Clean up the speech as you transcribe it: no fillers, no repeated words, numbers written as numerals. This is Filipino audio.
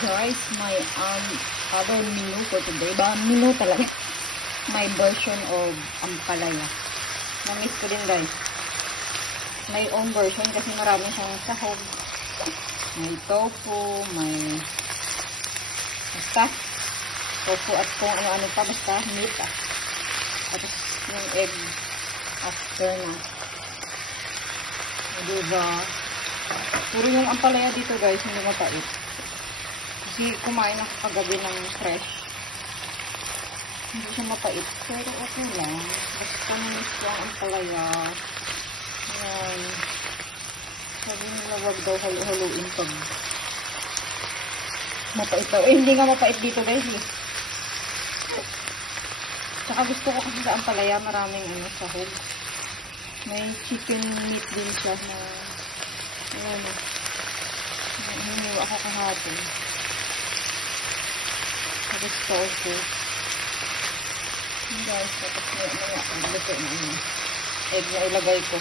guys, my other menu for today. Ba, menu talaga. My version of ampalaya. Na-miss ko din guys. My own version kasi marami siyang sahog. May tofu, may basta tofu at kung ano-ano pa, basta meat ah. Tapos yung egg after na. Diba? Puro yung ampalaya dito guys, hindi mapait. Kasi kumain ako kagabi ng fresh. Hindi siya mapait. Pero okay lang. Basta naman siya ang ampalaya. Ayan. Sabi nila wag daw halu-haluin pag mapait daw. Eh, hindi nga mapait dito guys eh. Tsaka gusto ko kasi sa ampalaya maraming sahog. May chicken meat din siya na hiniwa ako kahapon. Tapos tofu. Guys, tapos may luto na egg na ilagay ko.